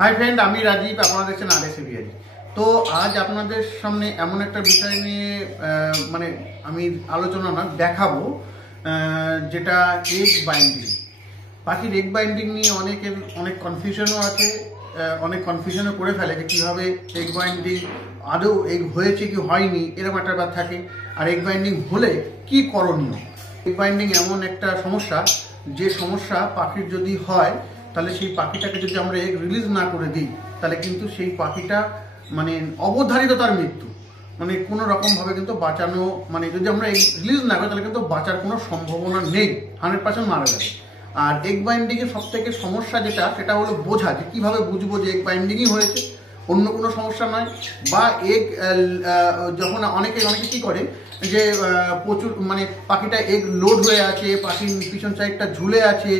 Hi friend, আমি রাজীব, আপনারা দেখছেন আরএসএ বিহারি। তো আজ আপনাদের সামনে এমন একটা বিষয় নিয়ে আমি আলোচনা দেখাবো, যেটা এগ বাইন্ডিং। পাখির এগ বাইন্ডিং নিয়ে অনেক কনফিউশনও আছে, অনেক কনফিউশনও করে ফেলে যে কীভাবে এগ বাইন্ডিং আদৌ এগ হয়েছে কি হয়নি, এরকম একটা ব্যাপার থাকে। আর এগ বাইন্ডিং হলে কি করণীয়। এগ বাইন্ডিং এমন একটা সমস্যা, যে সমস্যা পাখির যদি হয় তাহলে সেই পাখিটাকে যদি আমরা এগ রিলিজ না করে দিই তাহলে কিন্তু সেই পাখিটা অবধারিত তার মৃত্যু, কোনো রকমভাবে কিন্তু বাঁচানো, যদি আমরা এগ রিলিজ না করি তাহলে কিন্তু বাঁচার কোনো সম্ভাবনা নেই, 100% মারা যাবে। আর এগ বাইন্ডিংয়ের সব থেকে সমস্যা সেটা হলো বোঝা, যে কীভাবে বুঝবো যে এগ বাইন্ডিংই হয়েছে, অন্য কোনো সমস্যা নয়। বা এগ যখন অনেকে কী করে যে প্রচুর পাখিটা এগ লোড হয়ে আছে, পাখির পিছন সাইডটা ঝুলে আছে,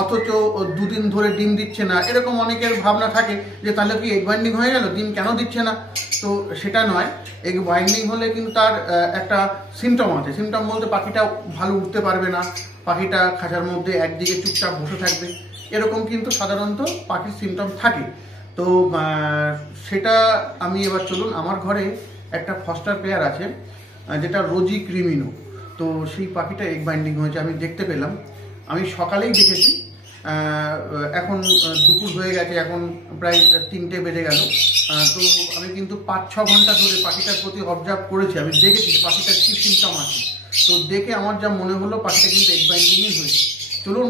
অথচ দুদিন ধরে ডিম দিচ্ছে না, এরকম অনেকের ভাবনা থাকে যে তাহলে কি এগ বাইন্ডিং হয়ে গেল, ডিম কেন দিচ্ছে না। তো সেটা নয়, এগ বাইন্ডিং হলে কিন্তু তার একটা সিমটম আছে। সিমটম বলতে পাখিটা ভালো উঠতে পারবে না, পাখিটা খাঁচার মধ্যে একদিকে চুপচাপ বসে থাকবে, এরকম কিন্তু সাধারণত পাখির সিমটম থাকে। তো সেটা আমি এবার চলুন, আমার ঘরে একটা ফস্টার পেয়ার আছে যেটা রোজি ক্রিমিনো। তো সেই পাখিটা এগ বাইন্ডিং হয়েছে আমি দেখতে পেলাম, আমি সকালেই দেখেছি। এখন দুপুর হয়ে গেছে, এখন প্রায় 3টে বেজে গেল। তো আমি কিন্তু 5-6 ঘন্টা ধরে পাখিটার প্রতি অবজার্ভ করেছি, আমি দেখেছি পাখিটার কী সিমটম আছে। তো দেখে আমার যা মনে হলো পাখিটা কিন্তু এগ বাইন্ডিংই হয়েছে। চলুন,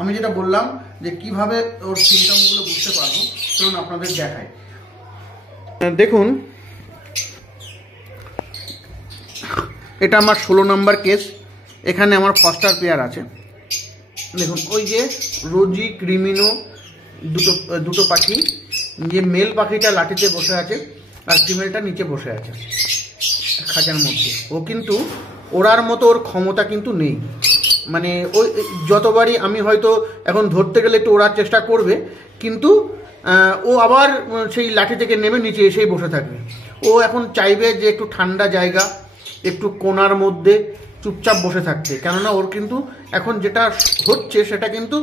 আমি যেটা বললাম যে কিভাবে ওর সিমটমগুলো বুঝতে পারবো, চলুন আপনাদের দেখাই। দেখুন, এটা আমার 16 নম্বর কেস। এখানে আমার ফস্টার পেয়ার আছে। দেখুন, ওই যে রোজি ক্রিমিনো দুটো পাখি, যে মেল পাখিটা লাঠিতে বসে আছে আর ফিমেলটা নিচে বসে আছে খাঁচার মধ্যে। ও কিন্তু ওড়ার মতো ওর ক্ষমতা কিন্তু নেই, ওই যতবারই আমি হয়তো এখন ধরতে গেলে একটু ওড়ার চেষ্টা করবে, কিন্তু ও আবার সেই লাঠি থেকে নেমে নিচে এসেই বসে থাকবে। ও এখন চাইবে যে একটু ঠান্ডা জায়গা, একটু কোণার মধ্যে চুপচাপ বসে থাকতে, কেননা ওর কিন্তু এখন যেটা হচ্ছে সেটা কিন্তু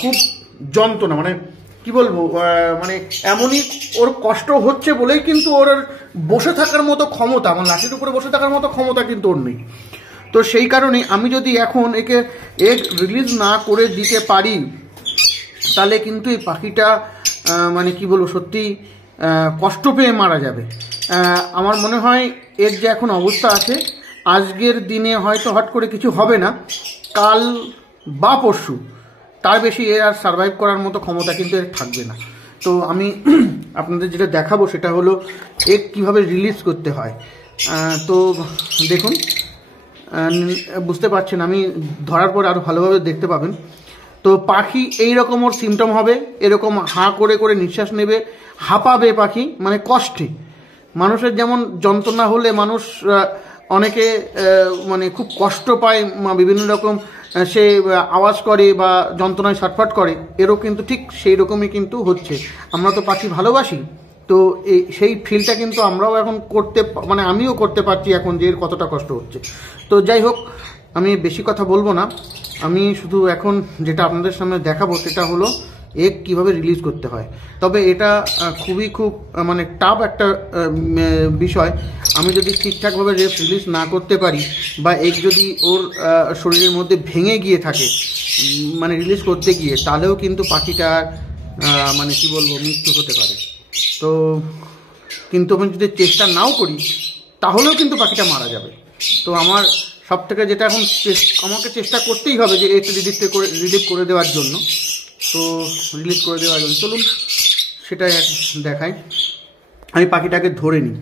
খুব যন্ত্রণা, কি বলবো, এমনই ওর কষ্ট হচ্ছে বলেই কিন্তু ওর বসে থাকার মতো ক্ষমতা, লাঠির উপরে বসে থাকার মতো ক্ষমতা কিন্তু ওর নেই। তো সেই কারণে আমি যদি এখন একে এগ রিলিজ না করে দিতে পারি তাহলে কিন্তু এই পাখিটা কি বলবো, সত্যি কষ্ট পেয়ে মারা যাবে। আমার মনে হয় এর যে এখন অবস্থা আছে, আজকের দিনে হয়তো হট করে কিছু হবে না, কাল বা পরশু তার বেশি এর আর সারভাইভ করার মতো ক্ষমতা কিন্তু এর থাকবে না। তো আমি আপনাদের যেটা দেখাবো সেটা হলো এগ কীভাবে রিলিজ করতে হয়। তো দেখুন, বুঝতে পারছেন, আমি ধরার পর আরও ভালোভাবে দেখতে পাবেন। তো পাখি এইরকম ওর সিমটম হবে, এরকম হাঁ করে করে নিঃশ্বাস নেবে, হাঁপাবে পাখি, কষ্টে। মানুষের যেমন যন্ত্রণা হলে মানুষ অনেকে খুব কষ্ট পায়, বিভিন্ন রকম সে আওয়াজ করে বা যন্ত্রণায় ছটফট করে, এরও কিন্তু ঠিক সেই রকমই কিন্তু হচ্ছে। আমরা তো পাখি ভালোবাসি, তো সেই ফিলটা কিন্তু আমরাও এখন আমিও করতে পারছি এখন, যে এর কতটা কষ্ট হচ্ছে। তো যাই হোক, আমি বেশি কথা বলবো না, আমি শুধু এখন যেটা আপনাদের সামনে দেখাবো সেটা হলো এগ কীভাবে রিলিজ করতে হয়। তবে এটা খুব টাফ একটা বিষয়। আমি যদি ঠিকঠাকভাবে রিলিজ না করতে পারি, বা এগ যদি ওর শরীরের মধ্যে ভেঙে গিয়ে থাকে রিলিজ করতে গিয়ে, তাহলেও কিন্তু পাখিটার কি বলবো, মৃত্যু হতে পারে। তো কিন্তু আমি যদি চেষ্টা নাও করি তাহলেও কিন্তু পাখিটা মারা যাবে। তো আমার সব থেকে যেটা এখন আমাকে চেষ্টা করতেই হবে যে একটু রিলিজ করে দেওয়ার জন্য। তো রিলিজ করে দেওয়ার জন্য চলুন সেটাই দেখাই। আমি পাখিটাকে ধরে নিই।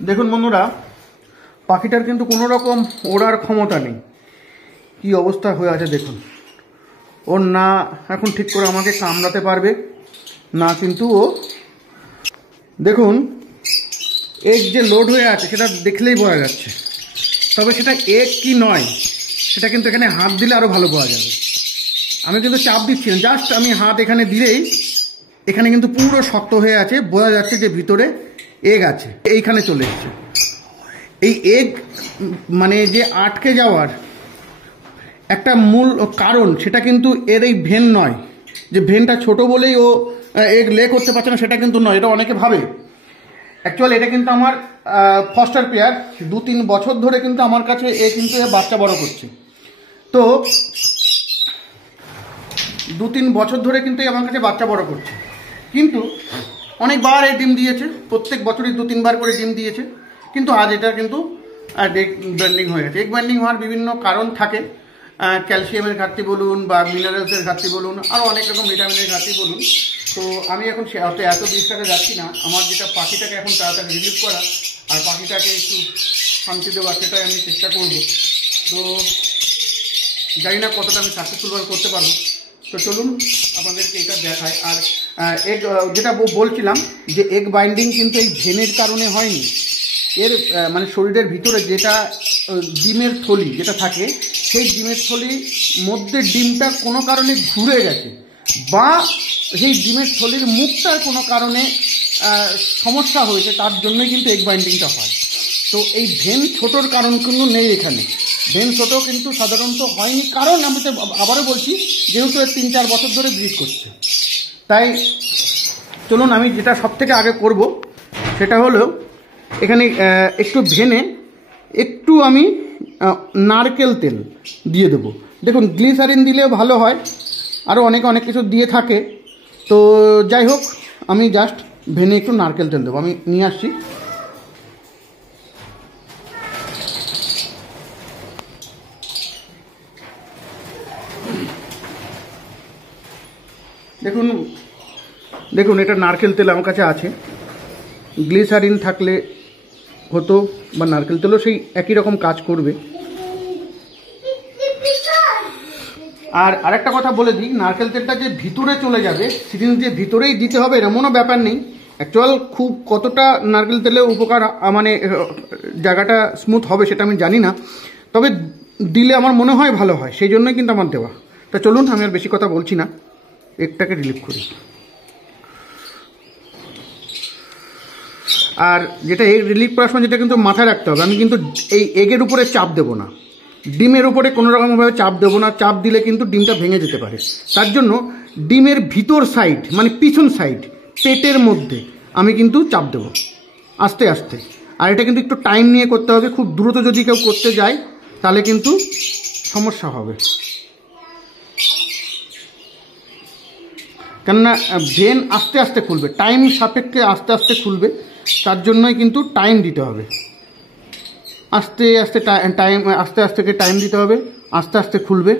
দেখুন বন্ধুরা, পাখিটার কিন্তু কোনো রকম ওড়ার ক্ষমতা নেই, কি অবস্থা হয়ে আছে দেখুন। ওর না এখন ঠিক করে আমাকে কামড়াতে পারবে না, কিন্তু ও দেখুন এগ যে লোড হয়ে আছে সেটা দেখলেই বোঝা যাচ্ছে। তবে সেটা এগ কি নয় সেটা কিন্তু এখানে হাত দিলে আরও ভালো পাওয়া যাবে। আমি কিন্তু চাপ দিচ্ছি না, জাস্ট আমি হাত এখানে দিলেই এখানে কিন্তু পুরো শক্ত হয়ে আছে, বোঝা যাচ্ছে যে ভিতরে এগ আছে, এইখানে চলে এসছে। এই এগ মানে যে আটকে যাওয়ার একটা মূল কারণ, সেটা কিন্তু এর এই ভেন নয়, যে ভেনটা ছোট বলেই ও এগ লে করতে পারছে না, সেটা কিন্তু নয়। এটা অনেকে ভাবে। অ্যাকচুয়ালি এটা কিন্তু আমার ফস্টার পেয়ার 2-3 বছর ধরে কিন্তু আমার কাছে কিন্তু বাচ্চা বড় করছে। তো 2-3 বছর ধরে কিন্তু আমার কাছে বাচ্চা বড় করছে, কিন্তু অনেকবার এই ডিম দিয়েছে, প্রত্যেক বছরই 2-3 বার করে ডিম দিয়েছে, কিন্তু আজ এটা কিন্তু এগ ব্যান্ডিং হয়ে গেছে। এগ ব্যান্ডিং হওয়ার বিভিন্ন কারণ থাকে, ক্যালসিয়ামের ঘাটতি বলুন বা মিনারেলসের ঘাটতি বলুন, আরও অনেক রকম ভিটামিনের ঘাটতি বলুন। তো আমি এখন এত বিস্তারে যাচ্ছি না, আমার যেটা পাখিটাকে এখন তাড়াতাড়ি রিলিভ করা আর পাখিটাকে একটু শান্তি দেওয়া, সেটাই আমি চেষ্টা করব। তো জানি না কতটা আমি সাকসেসফুলভাবে করতে পারবো। তো চলুন আপনাদেরকে এটা দেখায়। আর এগ যেটা বলছিলাম যে এগ বাইন্ডিং কিন্তু এই ভেনের কারণে হয়নি, এর মানে শরীরের ভিতরে যেটা ডিমের থলি যেটা থাকে, সেই ডিমের থলির মধ্যে ডিমটা কোনো কারণে ঘুরে গেছে, বা সেই ডিমের থলির মুখটার কোনো কারণে সমস্যা হয়েছে, তার জন্যই কিন্তু এগ বাইন্ডিংটা হয়। তো এই ভেন ছোটোর কারণ কিন্তু নেই এখানে, ভেন ছোটো কিন্তু সাধারণত হয়নি, কারণ আমি তো আবারও বলছি, যেহেতু 3-4 বছর ধরে ব্রিড করছে। তাই চলুন আমি যেটা সব থেকে আগে করব সেটা হলো এখানে একটু ভেনে একটু আমি নারকেল তেল দিয়ে দেবো। দেখুন গ্লিসারিন দিলেও ভালো হয়, আরও অনেক কিছু দিয়ে থাকে। তো যাই হোক, আমি জাস্ট ভেনে একটু নারকেল তেল দেবো, আমি নিয়ে আসছি। দেখুন এটা নারকেল তেল আমার কাছে আছে। গ্লিসারিন থাকলে হতো, বা নারকেল তেলও সেই একই রকম কাজ করবে। আর আরেকটা কথা বলে দিই, নারকেল তেলটা যে ভিতরে চলে যাবে, সিরিঞ্জ যে ভিতরেই দিতে হবে এমনও ব্যাপার নেই। অ্যাকচুয়াল খুব কতটা নারকেল তেলে উপকার মানে জায়গাটা স্মুথ হবে সেটা আমি জানি না, তবে দিলে আমার মনে হয় ভালো হয়, সেই জন্যই কিন্তু আমার দেওয়া। তা চলুন আমি আর বেশি কথা বলছি না, এগটাকে রিলিভ করি। আর যেটা এগ রিলিভ করার সময় যেটা কিন্তু মাথায় রাখতে হবে, আমি কিন্তু এই এগের উপরে চাপ দেবো না, ডিমের উপরে কোনো রকমভাবে চাপ দেবো না। চাপ দিলে কিন্তু ডিমটা ভেঙে যেতে পারে। তার জন্য ডিমের ভিতর সাইড মানে পিছন সাইড, পেটের মধ্যে আমি কিন্তু চাপ দেবো আস্তে আস্তে। আর এটা কিন্তু একটু টাইম নিয়ে করতে হবে, খুব দ্রুত যদি কেউ করতে যায় তাহলে কিন্তু সমস্যা হবে, কেননা ভেন আস্তে আস্তে খুলবে, টাইম সাপেক্ষে আস্তে আস্তে খুলবে, তার জন্যই কিন্তু টাইম দিতে হবে। আস্তে আস্তে টাইম দিতে হবে, আস্তে আস্তে খুলবে।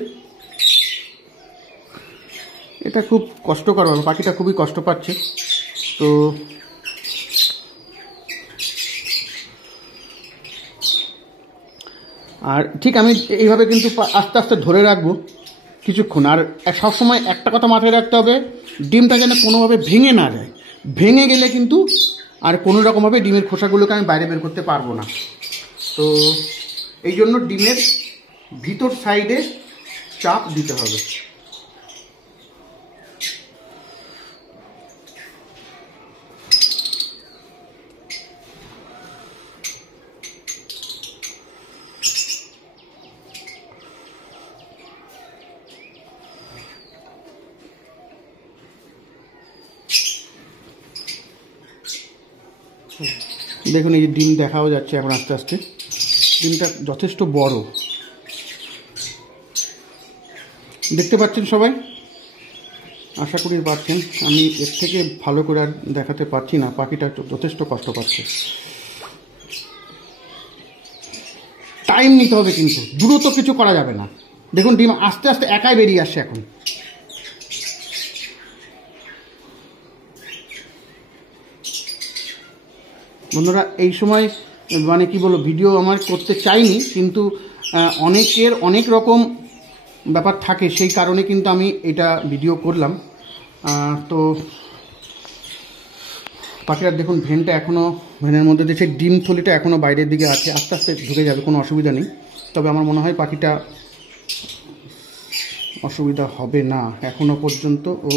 এটা খুব কষ্টকর হবে, পাখিটা খুবই কষ্ট পাচ্ছে। তো আর ঠিক আমি এইভাবে কিন্তু আস্তে আস্তে ধরে রাখবো কিছুক্ষণ। আর সবসময় একটা কথা মাথায় রাখতে হবে, ডিমটা যেন কোনোভাবে ভেঙে না যায়। ভেঙে গেলে কিন্তু আর কোনো রকমভাবে ডিমের খোসাগুলোকে আমি বাইরে বের করতে পারবো না। তো এই জন্য ডিমের ভিতর সাইডে চাপ দিতে হবে। দেখুন এই যে ডিম দেখাও যাচ্ছে এখন আস্তে আস্তে, ডিমটা যথেষ্ট বড়, দেখতে পাচ্ছেন সবাই, আশা করি পাচ্ছেন। আমি এর থেকে ভালো করে আর দেখাতে পারছি না, পাখিটা যথেষ্ট কষ্ট পাচ্ছে। টাইম নিতে হবে, কিন্তু দ্রুত কিছু করা যাবে না। দেখুন ডিম আস্তে আস্তে একাই বেরিয়ে আসছে এখন। বন্ধুরা এই সময় মানে কি বলবো, ভিডিও আমার করতে চাইনি, কিন্তু অনেকের অনেক রকম ব্যাপার থাকে, সেই কারণে কিন্তু আমি এটা ভিডিও করলাম। তো পাখিটার দেখুন ভেনটা এখনও, ভেনের মধ্যে যে ডিম থলিটা এখনও বাইরের দিকে আছে, আস্তে আস্তে ঢুকে যাবে, কোনো অসুবিধা নেই। তবে আমার মনে হয় পাখিটা অসুবিধা হবে না, এখনো পর্যন্ত ও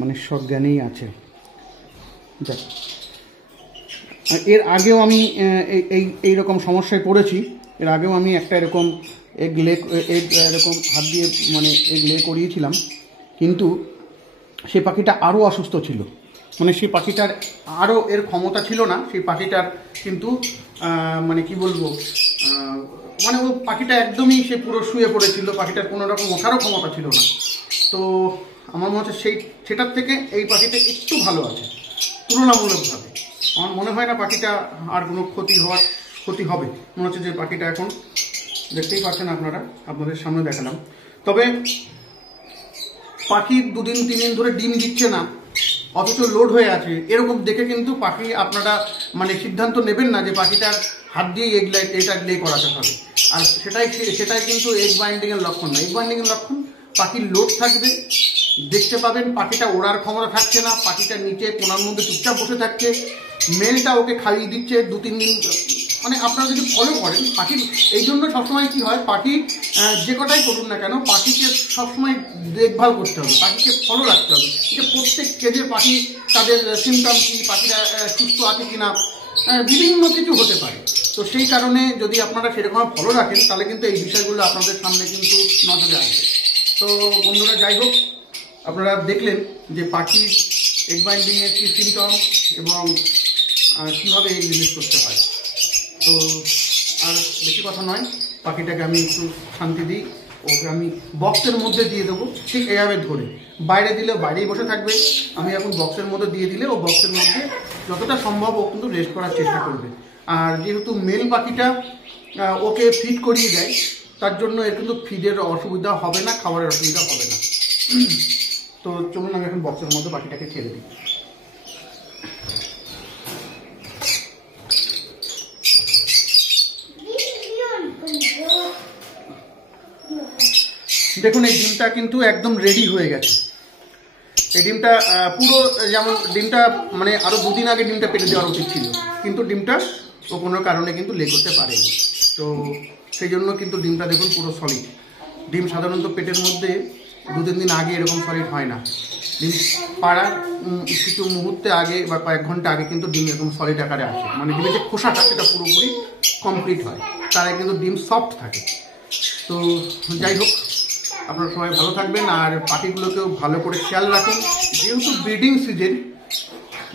মানে সজ্ঞানেই আছে। দেখ, এর আগেও আমি এইরকম সমস্যায় পড়েছি। এর আগেও আমি একটা এরকম এগ এরকম হাত দিয়ে মানে এগ লে করিয়েছিলাম, কিন্তু সে পাখিটা আরও অসুস্থ ছিল, মানে সেই পাখিটার আরও এর ক্ষমতা ছিল না। সেই পাখিটার কিন্তু মানে কি বলবো, মানে ও পাখিটা একদমই সে পুরো শুয়ে পড়েছিল, পাখিটার কোনো রকম ওঠারও ক্ষমতা ছিল না। তো আমার মনে হচ্ছে সেটার থেকে এই পাখিটা একটু ভালো আছে তুলনামূলকভাবে। আমার মনে হয় না পাখিটা আর কোনো ক্ষতি হবে। মনে হচ্ছে যে পাখিটা এখন দেখতেই পাচ্ছেন আপনারা, আপনাদের সামনে দেখালাম। তবে পাখি 2-3 দিন ধরে ডিম দিচ্ছে না, অথচ লোড হয়ে আছে, এরকম দেখে কিন্তু পাখি আপনারা মানে সিদ্ধান্ত নেবেন না যে পাখিটার হাত দিয়ে এটা লে করাতে হবে। আর সেটাই কিন্তু এগ বাইন্ডিংয়ের লক্ষণ না। এগ বাইন্ডিংয়ের লক্ষণ পাখির লোড থাকবে, দেখতে পাবেন পাখিটা ওড়ার ক্ষমতা থাকছে না, পাখিটা নিচে কোনার মধ্যে চুপচাপ বসে থাকছে, মেলটা ওকে খাইয়ে দিচ্ছে 2-3 দিন। মানে আপনারা যদি ফলো করেন পাখির, এই জন্য সবসময় কী হয়, পাখি যে কটাই করুন না কেন পাখিকে সবসময় দেখভাল করতে হবে, পাখিকে ফলো রাখতে হবে যে প্রত্যেক কেজের পাখি তাদের সিমটম কী, পাখিরা সুস্থ আছে কিনা, বিভিন্ন কিছু হতে পারে। তো সেই কারণে যদি আপনারা সেরকম ফলো রাখেন তাহলে কিন্তু এই বিষয়গুলো আপনাদের সামনে কিন্তু নজরে আসবে। তো বন্ধুরা, যাই হোক, আপনারা দেখলেন যে পাখির এগ বাইন্ডিংয়ের কী সিমটম এবং কীভাবে এগ রিলিজ করতে হয়। তো আর বেশি কথা নয়, পাখিটাকে আমি একটু শান্তি দিই, ওকে আমি বক্সের মধ্যে দিয়ে দেবো, ঠিক এইভাবে ধরে। বাইরে দিলে বাইরেই বসে থাকবে, আমি এখন বক্সের মধ্যে দিয়ে দিলে ও বক্সের মধ্যে যতটা সম্ভব ও কিন্তু রেস্ট করার চেষ্টা করবে। আর যেহেতু মেল পাখিটা ওকে ফিড করিয়ে দেয়, তার জন্য এর কিন্তু ফিডের অসুবিধা হবে না, খাবারের অসুবিধা হবে না। তো চলুন আমি এখন বক্সের মধ্যে পাখিটাকে ছেড়ে দিই। দেখুন, এই ডিমটা কিন্তু একদম রেডি হয়ে গেছে। এই ডিমটা পুরো যেমন ডিমটা মানে আরও 2 দিন আগে ডিমটা পেটে দেওয়ার উচিত ছিল, কিন্তু ডিমটা ও কোনো কারণে কিন্তু লে করতে পারেনি। তো সেই জন্য কিন্তু ডিমটা দেখুন পুরো সলিড। ডিম সাধারণত পেটের মধ্যে 2-3 দিন আগে এরকম সলিড হয় না। ডিম পাড়ার কিছু মুহূর্তে আগে বা কয়েক ঘন্টা আগে কিন্তু ডিম এরকম সলিড আকারে আসে, মানে ডিমের যে খোসাটা সেটা পুরোপুরি কমপ্লিট হয়, তারা কিন্তু ডিম সফট থাকে। তো যাই হোক, আপনারা সবাই ভালো থাকবেন আর পাখিগুলোকেও ভালো করে খেয়াল রাখুন। যেহেতু ব্রিডিং সিজন,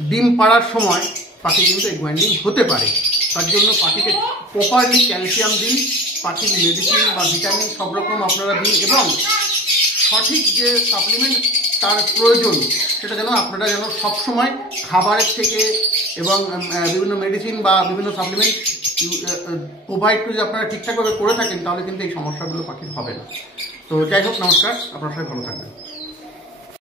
ডিম পাড়ার সময় পাখি কিন্তু এগ বাইন্ডিং হতে পারে, তার জন্য পাখিকে প্রপারলি ক্যালসিয়াম দিন, পাখির মেডিসিন বা ভিটামিন সব রকম আপনারা দিন, এবং সঠিক যে সাপ্লিমেন্ট তার প্রয়োজন সেটা যেন আপনারা সবসময় খাবারের থেকে এবং বিভিন্ন মেডিসিন বা বিভিন্ন সাপ্লিমেন্ট প্রোভাইড যদি আপনারা ঠিকঠাকভাবে করে থাকেন তাহলে কিন্তু এই সমস্যাগুলো পাখির হবে না। তো যাই হোক, নমস্কার, আপনারা সবাই ভালো থাকবেন।